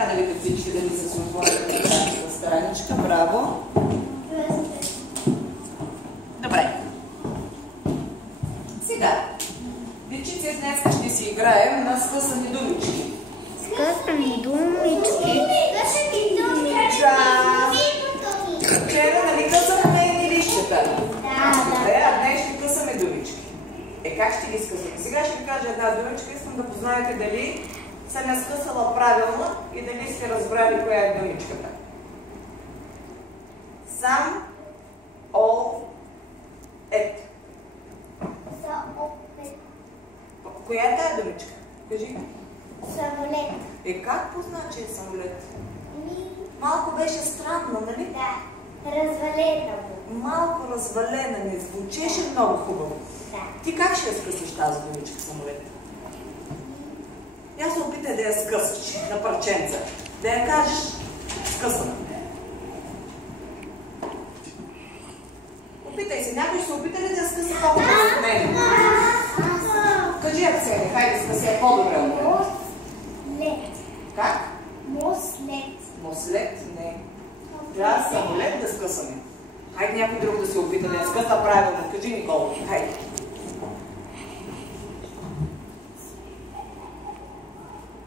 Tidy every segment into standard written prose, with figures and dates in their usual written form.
Я да видя всички дали са си отворили тази страничка. Браво! Добре. Сега, дечици, днес ще си играем на скъсани думички. Скъсани думички. Вчера нали късахме едни лищата? Да. А днес ще късаме думички. Как ще ги скъсаме? Сега ще ви кажа една думичка. Искам да познаете дали съм я скъсала правилно и дали сте разбрали коя е думичката. Сам, ол, ет. Коя е тая думичка? Кажи. Самолет. Как позна, че е самолет? Малко беше странно, нали? Да. Развалена. Малко развалена, не звучеше много хубаво. Да. Ти как ще я скъсаш тази думичка самолет? Я се опитай да я скъсаш на парченца. Да я кажеш скъсана. Опитай се. Някой ще се опита ли да я скъса по-добре от мен? Кажи я цели. Хайде скъси я по-добре от мен. Мослет. Как? Мослет. Мослет? Не. Трябва самолет да скъсаме. Хайде някой друг да се опита да я скъса правилно. Кажи, Никола. Хайде.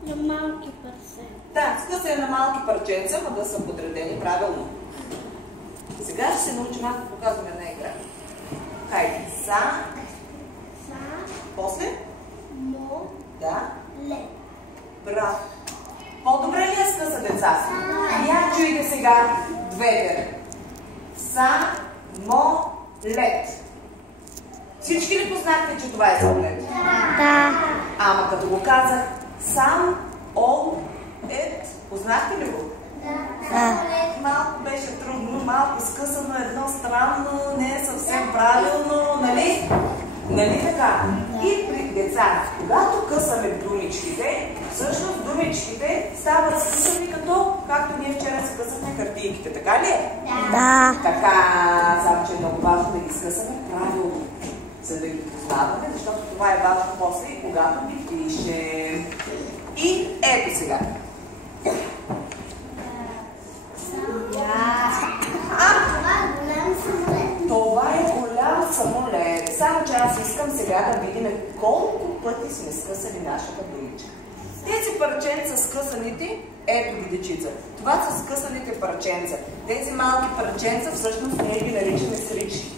На малки парченца. Да, скъса я на малки парченца, но да са подредени правилно. Сега ще се научим, ако показваме една игра. Хайде. Са. После? Да. Браво. По-добре ли я скъса, деца? Я чуйте сега двете. Са-мо-лет. Всички ли познахте, че това е самолет? Да. Ама като го казах сам-ол-ет, познахте ли го? Да. Малко беше трудно, малко скъсано, едно странно, не е съвсем правилно, нали? Нали така? И при деца, когато късаме думичките, всъщност думичките стават скъсани като, както ние вчера се късахме картинките, така ли е? Да. Така, само че е много важно да ги скъсаме правилно, за да ги познаваме, защото това е важно после и когато ги пишем. И ето сега. Това е голям самолет. Само че аз искам сега да видим колко пъти сме скъсали нашата думичка. Тези парченца скъсаните, ето ги, дечица. Това са скъсаните парченца. Тези малки парченца всъщност ние ги наричаме срички.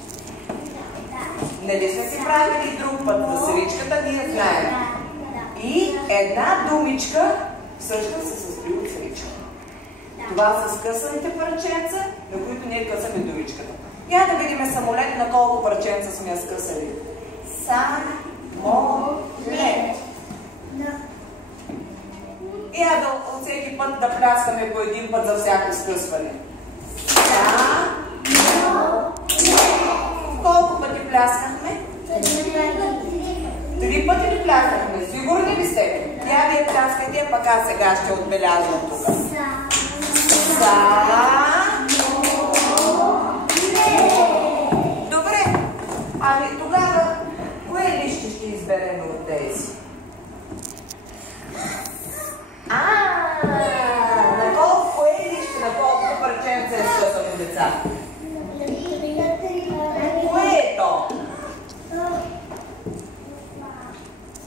Нали сме си правили друг път за сричката, ние знаем. И една думичка всъщност се състои от сричка. Това са скъсаните парченца, на които ние късаме думичката. Я да видим самолет на колко парченца сме я скъсали. Самолет. И я да от всеки път да пляскаме по един път за всяко скъсване. Колко пъти пляскахме? 3 пъти ли пляскахме? Сигурни ли сте? Я вие пляскайте, пък аз сега ще отбелязвам тук. Добре. Ами тогава, кое лище ще изберем от тези? На колко кое лище, на колко парченца е скъсано, деца? Кое е то?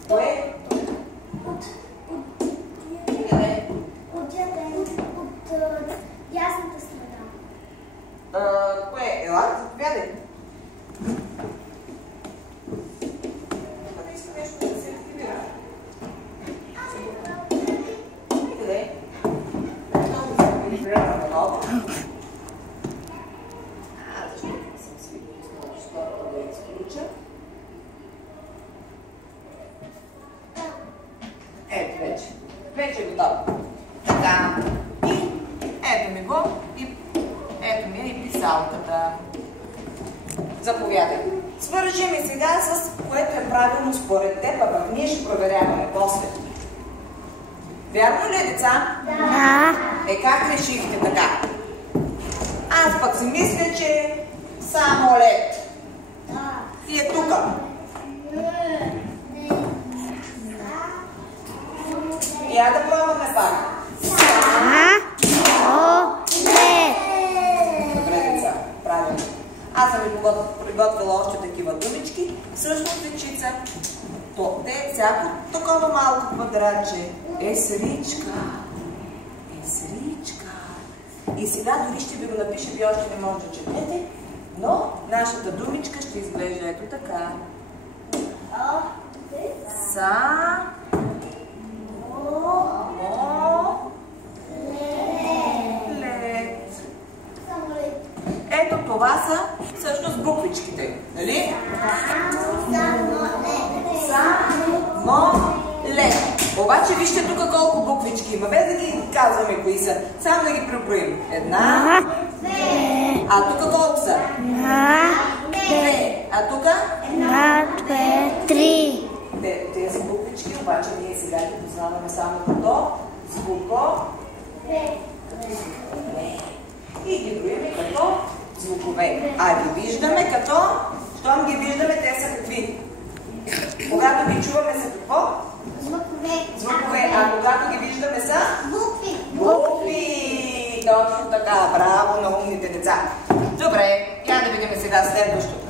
Кое? От ясната страна. Кое? Ела, заповядай. Иска нещо да се активира. Къде? Много се активира на малко. Защото не съм свидетел, защото да изключа. Ето вече. Вече е готово. Така. И ето ми го. И ето ми е и писалката. Заповядай. Свържи ми сега с което е правилно според теб, а пък ние ще проверяваме после. Вярно ли, деца? Да. Как решихте така? Аз пък си мисля, че самолет. И е тука. Я да пробваме пак. приготвила още такива думички. Всъщност, дечица, всяко такова малко квадратче е сричка. И сега дори ще ви го напиша, ви още не може да четете, но нашата думичка ще изглежда ето така. Лед. Ето това са всъщност буквичките, нали? Лед. Обаче вижте тук колко буквички има, без да ги казваме кои са, само да ги преброим. Една, две. А тук колко са? Две. А тук? Една, две, три. Тези буквички обаче ние сега ги познаваме само като звукове. И ги броиме като звукове. А ги виждаме като, щом ги виждаме, те са какви? Когато ги чуваме са какво? Звукове. А когато ги виждаме са? Букви. Точно така. Браво на умните деца. Добре, я да видим сега следващото.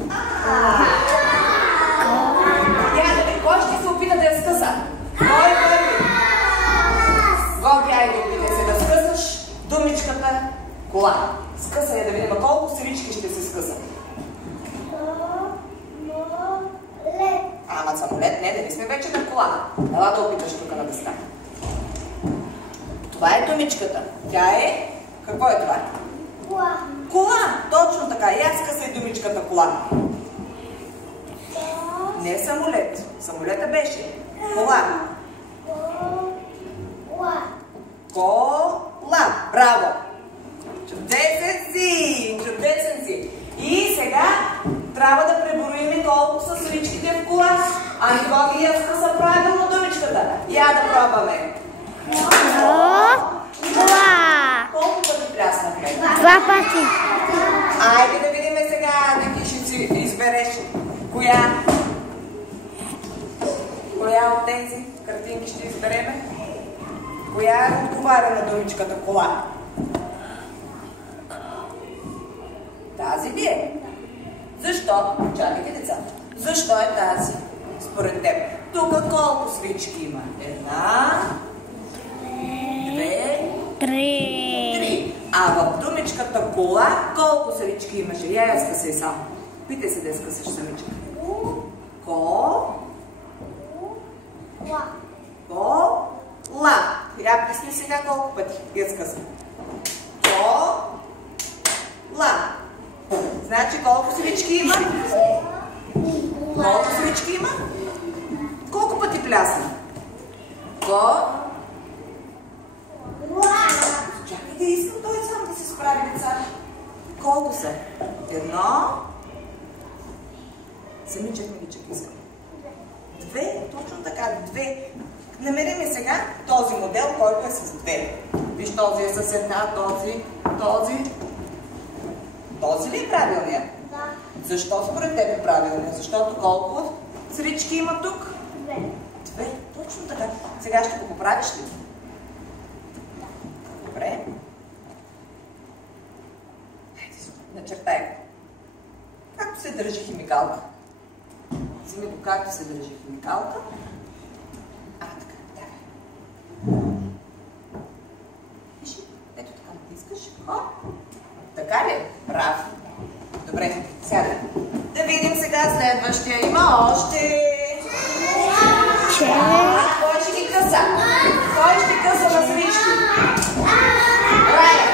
Я да видим, кой ще се опита да я скъса? Кой първи? Гоги, айде опитай се да скъсаш думичката кола. Скъса я да видим колко срички ще се скъсат. Ама самолет, не, да не сме вече на кола. Ела да опиташ тук на дъска. Това е думичката. Тя е... Какво е това? Кола. Точно така. И аз скъсай думичката кола. Не самолет. Самолета беше. Кола. Кола. Браво. Чудесен си. Чудесен си. И сега трябва да преброим колко са сричките в кола. Ами Гоги я скъса правилно думичката. Я да пробваме. Колко пъти пляснахме? 2 пъти. Айде да видим сега, да ти ще си избереш коя от тези картинки ще избереме. Коя отговаря на думичката кола? Тази ли е? Защо? Чакайте, деца. Защо е тази? Според теб. Тук колко свички има? Една, две, три. А в думичката кола колко свички имаше? Я скъсай само. Питай се да я скъсаш самичка. Кола. Я писни сега колко пъти я скъсам. Кола. Значи колко свички има? Колко свички има? Колко пъти плясна? Чакай да искам той сам да се справи, деца. Колко са? Едно. Самичък миличък искам. Две. Точно така. Две. Намериме сега този модел, който е с две. Виж, този е с една, този. Този ли е правилният? Да. Защо според теб е правилният? Защото колко срички има тук? Две. Точно така. Сега ще го поправиш ли? Добре. Начертай го. Както се държи химикалка. Вземи го както се държи химикалка. Така, давай. Виж, ето така натискаш. Така ли? Браво. Добре, сядай. Да видим сега следващия. Има още. Кой ще ги къса? Кой ще къса на срички? Рая.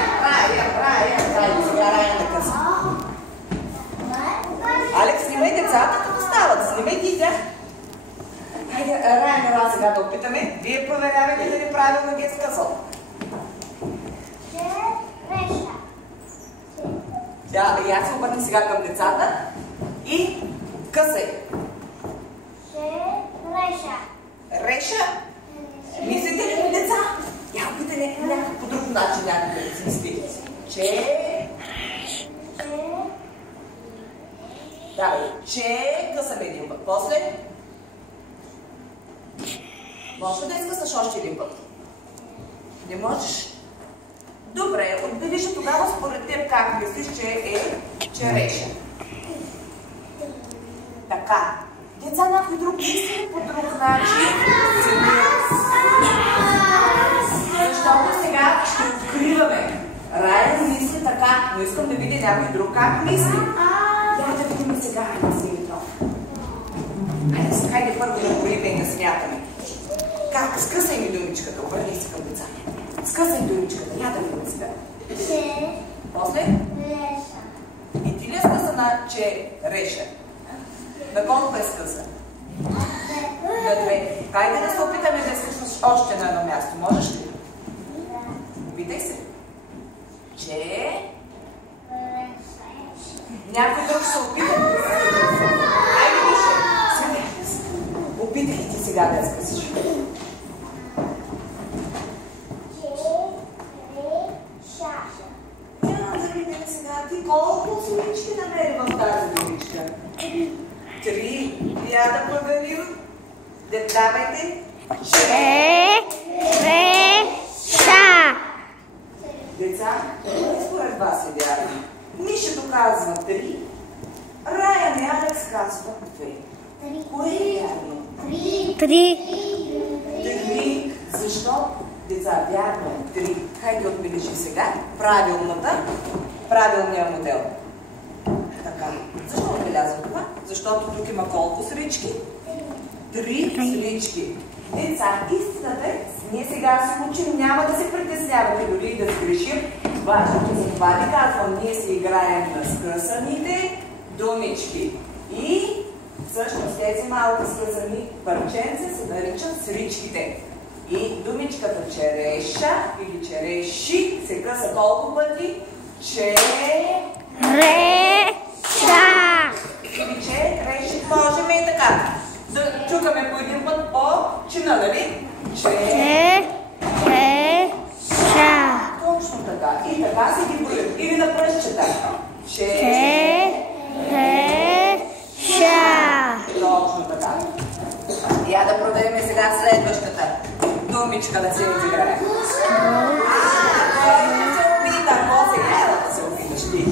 Сега Рая да къса. Алекс, снимай децата, като стават. Снимай ги и тях. Хайде, Рая, нова сега да опитаме. Вие проверявайте дали правилно ги е скъсал. Да, и аз се обърна сега към децата и късай. Реша? Мислите ли, деца? Я опитай някакъв по друг начин, някакъв да си мисли. Късаме един път. После? Може да изкъсаш още един път? Не можеш? Добре, отбележа тогава според теб как мислиш, че е череша. Така. Деца, някой друг мисли по друг начин. Защото сега ще откриваме. Рая мисли така, но искам да видя някой друг как мисли. Трябва да видим сега, хайде първо да говорим и да смятаме. Как? Скъсай ми думичката, обърни се към деца. Скъсай думичката, я да видим сега. После? Реша. И ти ли е скъсана, че реша? На колко е скъса? На 2. Хайде да се опитаме да скъсаш още на едно място. Можеш ли? Опитай се. Че... Някой друг ще се опита. Айде, Мише. Опитай ти сега да я скъсаш. Няма да видим сега. Ти колко сумички намери в тази думичка? 3. Я да проверим. Давайте. Реша. Деца, кое според вас е вярно? Мишето казва 3. Рая не Алекс казва 2. Кое е вярно? 3. Защо? Деца, вярно е 3. Хайде отбележи сега правилния модел. Така. Защо отбелязвам това? Защото тук има колко срички? 3 срички. Деца, истината е, ние сега се учим, няма да се притеснявате, дори и да сгрешим. Важното за това ви казвам, ние си играем на скъсаните думички. И всъщност тези малки скъсани парченца се наричат сричките. И думичката череша или череши се къса колко пъти? Реша. Или череши. Можем и така. Да чукаме по един път по чина, нали? Реша. Точно така. И така си ги броим. Или на пръстчета. Точно така. Я да проверим сега следващата думичка да се изиграе. Кой да се опита? Какво сега да се опиташ ти?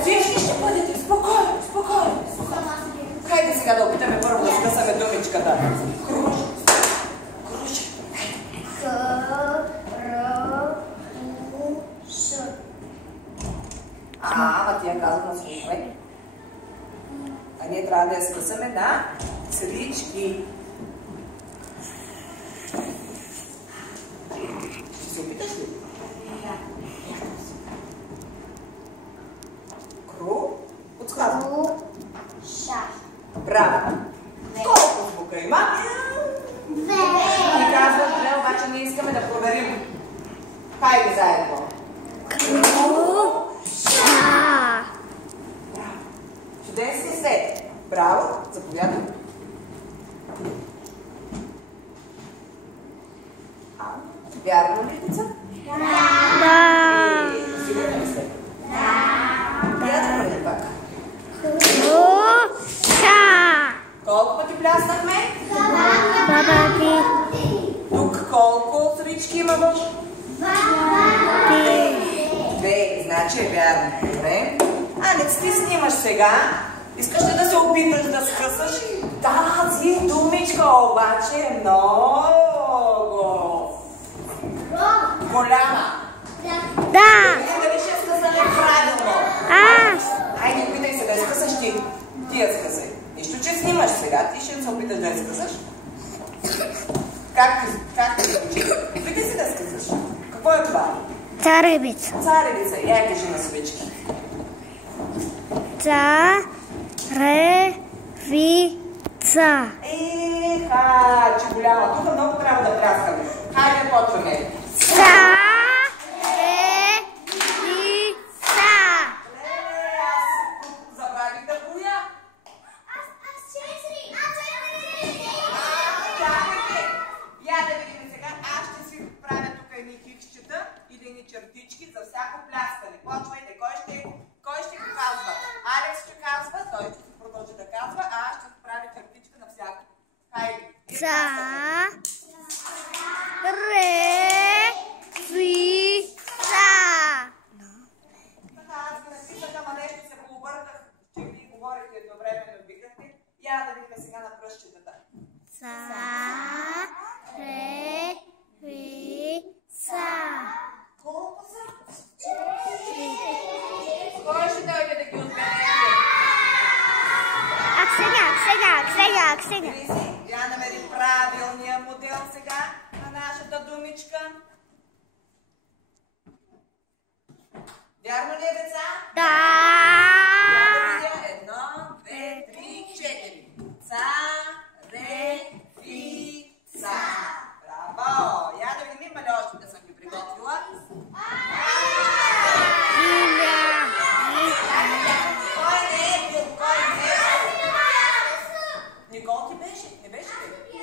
Всички ще бъдете. Спокойно. Хайде сега да опитаме първо да скъсаме думичката. Круши. Ама тя казва на слухове. А ние трябва да я скъсаме на срички. Ще се опиташ ли? Подсказва. Браво. Колко звука има? И казва, добре, обаче ние искаме да проверим. Хайде заедно. Браво. Чудесни сте. Браво. Заповядай. Вярно ли, деца? Да. Сигурни сте? Да. Я да проверим пак. Колко пъти пляснахме? Тук колко срички имаме? 2. Значи е вярно. Добре. Алекс, ти снимаш сега. Искаш ли да се опиташ да скъсаш? Тази думичка обаче е много голяма. Да. Дали ще скъсаме правилно? Хайде, опитай се да я скъсаш ти. Ти я скъсай. Нищо, че снимаш сега. Ти ще се опиташ да я скъсаш. Как ти звучи? Опитай се да я скъсаш. Какво е това? Царевица. Царевица. Я кажи на свечки. Царевица. Еха, че голяма. Тук много трябва да пляскаме. Хайде, почваме. Царевица. Забравих да броя. Я да видим сега. Аз ще си правя тук едни хиксчета или едни чертички за всяко пляскане. Почвайте. Кой ще го казва? Алекс ще казва, той ще се продължи да казва, а аз ще правя чертичка на всяко. Хайде. Как сега? Я намери правилния модел сега на нашата думичка. Вярно ли е, деца? Да. Едно, две, три, четири. Ца, ре, фи, ца. Браво! Я да видим, има ли още да съм ги приготвила? Кой не е бил? Кой не е? Никол ти беше? Не беше ли?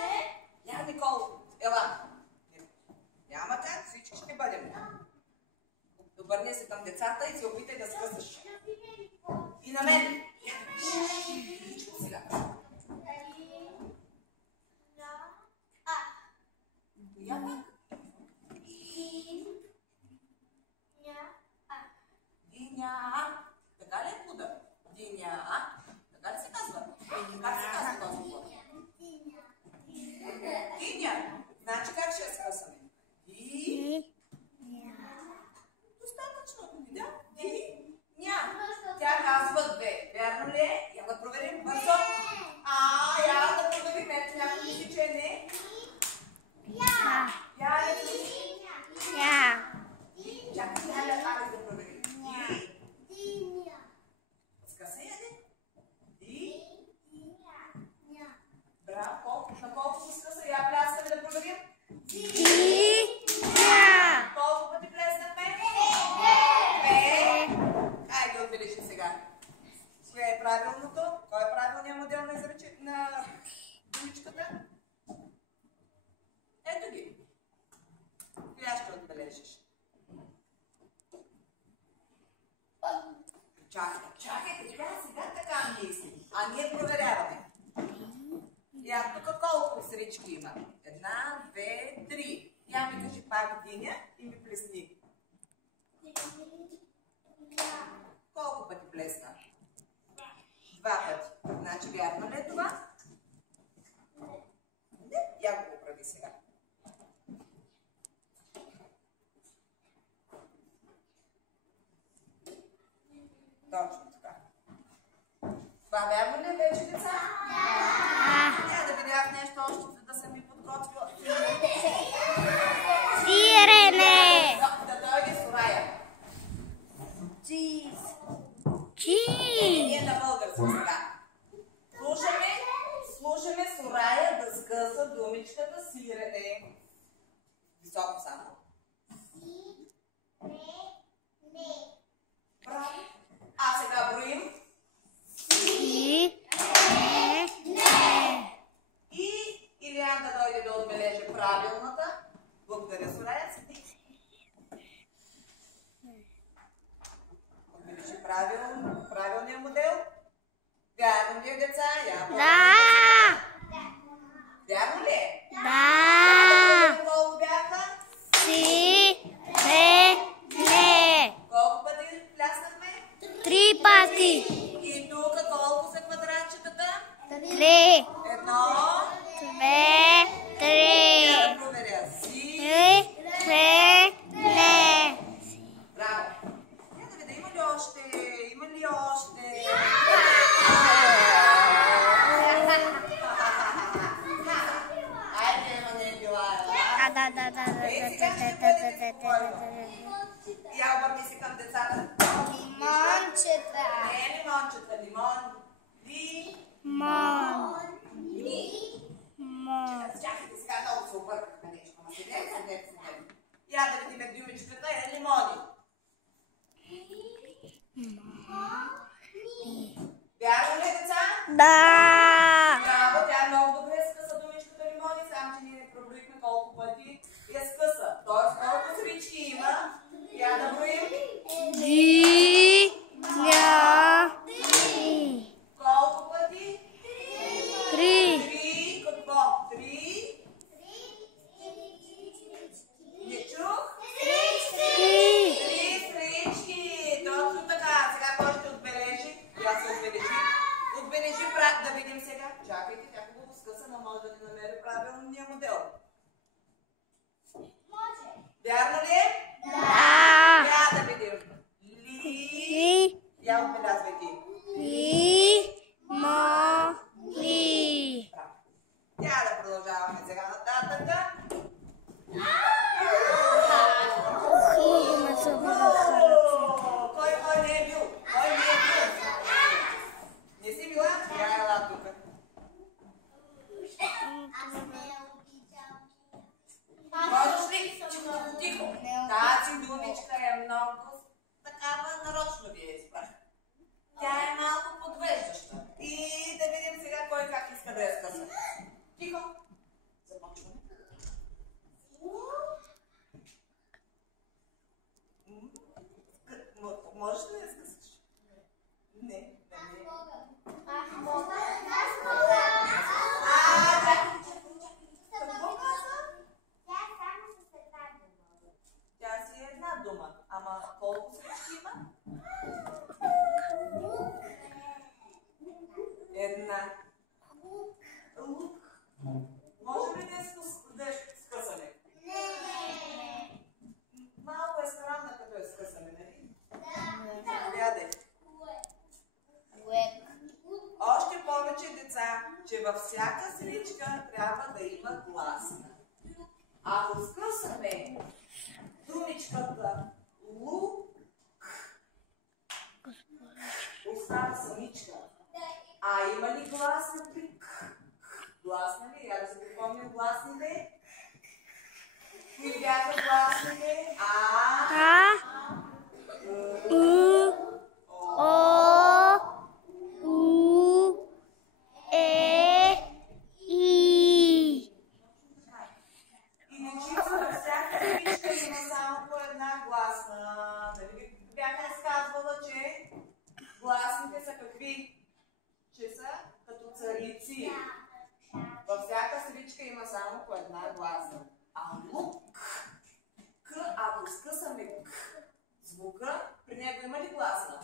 Я, Никол, ела. Няма как, всички ще бъдем. Обърни се към децата и се опитай да скъсаш. И на мен. Сега. Диня. Така ли е плуда? Диня. Така ли се казва? Как се казва този плод? Диня. Значи как ще я скъсаме? Достатъчно. Видя? Диня. Тя казва две. Вярно ли е? Я да проверим бързо. Я да проверим. Ето някой мисли, че не. Я ли си? Чакай, айде да проверим. Скъса яде? Браво. На колко се скъса? Я пляскаме да проверим. Колко пъти плеснахме? Айде отбележи сега. Кое е правилното? Кой е правилният модел на думичката? Ето ги. Коя ще отбележиш? Чакайте, сега така мисли. А ние проверяваме. Я тук колко срички има? Една, две, три. Я ми кажи пак диня и ми плесни. Колко пъти плесна? Два пъти. Значи вярно ли е това? Не, я го оправи сега. Точно така. Това вярно ли е вече, деца? Да видя нещо още, за да съм ви подготвила. Сирене. Да дойде Сурая. Чиз. Ние на български сега. Слушаме Сурая да скъса думичката сирене. Високо само. Браво. А сега броим. И Илиян да дойде да отбележи правилната. Благодаря, Сурая. Отбележи правилния модел. Вярно ли е, деца? Да. Вярно ли е? Да. Колко бяха? Не. Колко пъти пляснахме? 3 пъти. И тук колко са квадратчетата? 3. 1, 2, 3. Я да проверя. Не. Браво. Я да видя, има ли още? Айде, ема не е била. Я обърни се към децата. Лимончета. Не е лимончета, лимон. Чакайте, сега много се объркахме нещо. Седете. Я да видим думичката е лимони. Вярно ли, деца? Да. Браво, тя много добре скъса думичката лимони, само че ние не проброихме колко пъти я скъса. Тоест, колко срички има? Я да броим. Колко пъти? 3. Какво? 3? Не чух? 3 срички. Точно така. Сега кой ще отбележи? Я се отбележи. Отбележи, да видим сега. Чакайте, тя хубаво скъса, но може да ни намери правилния модел. Вярно ли е? Да. Я да видим. Я отбелязвай ти. Лимони. Браво. Продължаваме сега нататък. Кой не е бил? Кой не е бил? Не си била? Я ела тук. Можеш ли? Тихо. Тази думичка е много такава, нарочно ви е избрах. Тя е малко подвеждаща. И да видим сега кой как иска да я скъса. Тихо. Започваме. Можеш ли да я скъсаш? Не. Аз мога. Какво каза? Тя само с една дума. Тя си е една дума. Ама колко случки има? Една. Лук. Може ли да я скъсаме? Не. Малко е странна, като я скъсаме, нали? Заповядай. Още повече, деца, че във всяка сричка трябва да има гласна. Ако скъсаме думичката лук, остава самичка. А има ли гласна при к? Гласна ли? Я да се припомним гласните. Кои бяха гласните? Гласните са какви? Че са като царици. Във всяка сричка има само по една гласна. А лук, к, ако скъсаме к, звука, при него има ли гласна?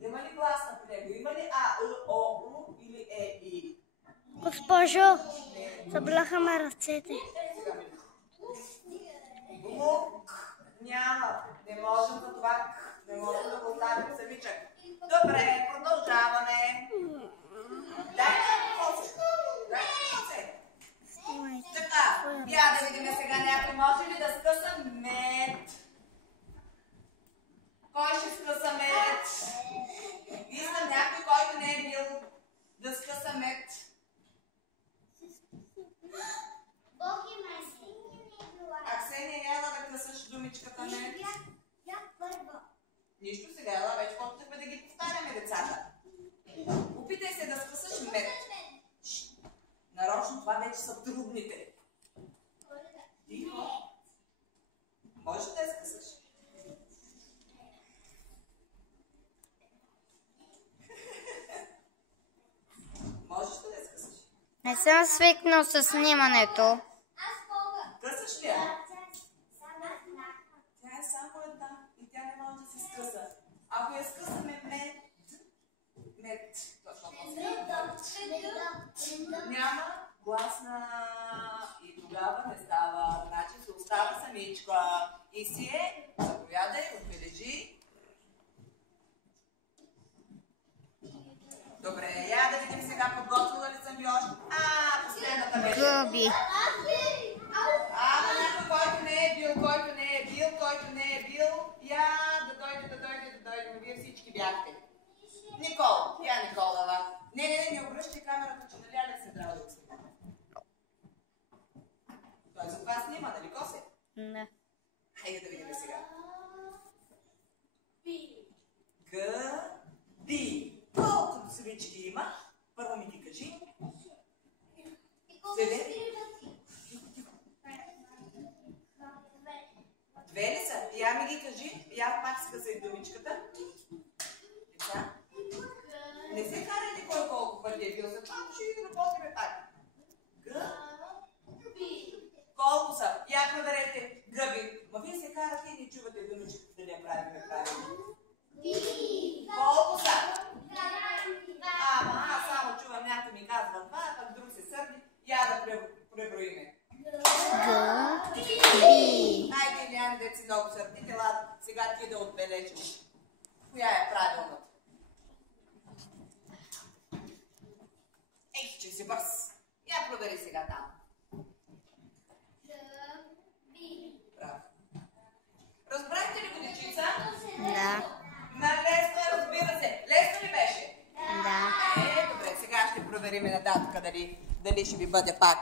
Има ли гласна при него? Има ли А, Ъ, О, У или Е, И? Госпожо, събляха ме ръцете. Лук няма. Не можем за това. Не можем да го оставим самичък. Добре, продължаваме. Дайте коце. Така, я да видим сега някой може ли да скъса мед. Кой ще скъса мед? Искам някой, който не е бил да скъса мед. Аксения, ела да късаш думичката мед. Нищо сега, ела, вече почнахме да ги повтаряме децата. Опитай се да скъсаш мед. Нарочно това вече са трудните. Тихо. Можеш да я скъсаш? Можеш да я скъсаш? Не съм свикнал с снимането. Късаш ли я? Тя е само една и тя не може да се скъса. Ако я скъсаме мед, няма гласна и тогава не става. Значи се остава самичка. И си е, заповядай, отбележи. Добре, я да видим сега подготвила ли съм ви още. Последната беше. Гъби. Някой, който не е бил, който не е бил, я да дойде, вие всички бяхте. Никола, Николава. Не обръщай камерата, че нали Алекс не трябва да го снима. Той за това снима, нали Косе? Не. Хайде да видим сега. Гъби. Колко свички има? Първо ми ги кажи. 7. Две ли са? Я ми ги кажи. Я пак скъсай думичката. Деца. Не се карайте кой колко пъти е бил. Затова ще ви да работим пак. Гъби. Колко са? Я проверете. Гъби. Ма вие се карате и не чувате думичката да не правим правилно. Колко са? Ама аз само чувам някой ми казва това, а пък друг се сърди. Я да преброиме. Хайде, Илиян, дет си много сърдите, ладно, сега ти да отбележиш. Коя е правилната? Ей, че си бърз. удари сега там. Браво. Разбрахте ли го, дечица? Да. Лесно, разбира се. Лесно ли беше? Да. Добре, сега ще проверим на татка дали ще ви бъде пак